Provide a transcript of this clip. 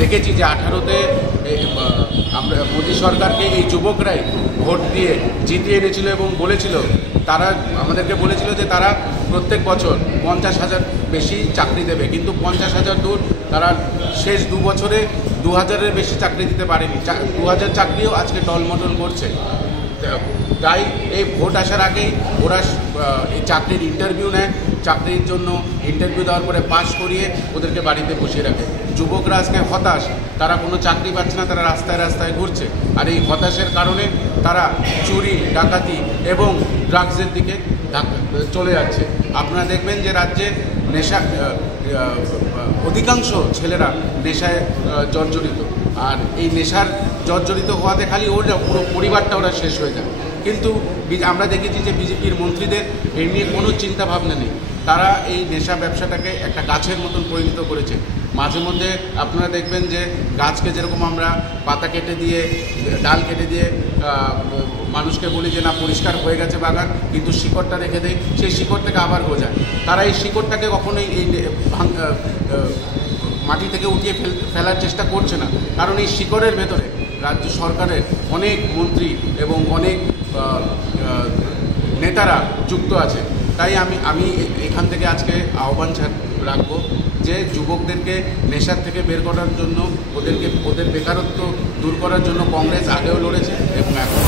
দেখেছি যে 18তে আমরা মোদী সরকারকে এই যুবকরাই ভোট দিয়ে জিতিয়ে এনেছিল এবং বলেছিল, তারা আমাদেরকে বলেছিল যে তারা প্রত্যেক বছর 50,000 বেশি চাকরি দেবে, কিন্তু 50,000 দূর, তারা শেষ 2 বছরে 2,000-এর বেশি চাকরি দিতে পারেনি। 2,000 চাকরিও আজকে টলমটল করছে। তাই এই ভোট আসার আগেই ওরা এই চাকরির ইন্টারভিউ নেয়, চাকরির জন্য ইন্টারভিউ দেওয়ার পরে পাশ করিয়ে ওদেরকে বাড়িতে বসিয়ে রাখে। যুবকরা আজকে হতাশ, তারা কোনো চাকরি পাচ্ছে না, তারা রাস্তায় রাস্তায় ঘুরছে। আর এই হতাশের কারণে তারা চুরি, ডাকাতি এবং ড্রাগসের দিকে চলে যাচ্ছে। আপনারা দেখবেন যে রাজ্যে নেশা, অধিকাংশ ছেলেরা নেশায় জর্জরিত, আর এই নেশার জর্জরিত হওয়াতে খালি পুরো পরিবারটা ওরা শেষ হয়ে যায়। কিন্তু আমরা দেখেছি যে বিজেপির মন্ত্রীদের এর নিয়ে কোনো চিন্তা ভাবনা নেই। তারা এই নেশা ব্যবসাটাকে একটা গাছের মতন পরিণত করেছে। মাঝে মধ্যে আপনারা দেখবেন যে গাছকে যেরকম আমরা পাতা কেটে দিয়ে, ডাল কেটে দিয়ে মানুষকে বলি যে না পরিষ্কার হয়ে গেছে বাগান, কিন্তু শিকড়টা রেখে দেয়, সেই শিকড় থেকে আবার গজায়। তারা এই শিকড়টাকে কখনোই এই মাটি থেকে উঠিয়ে ফেলার চেষ্টা করছে না, কারণ এই শিকড়ের ভেতরে রাজ্য সরকারের অনেক মন্ত্রী এবং অনেক নেতারা যুক্ত আছে। তাই আমি এখান থেকে আজকে আহ্বান রাখবো যে যুবকদেরকে নেশার থেকে বের করার জন্য, ওদের বেকারত্ব দূর করার জন্য কংগ্রেস আগেও লড়েছে এবং এখন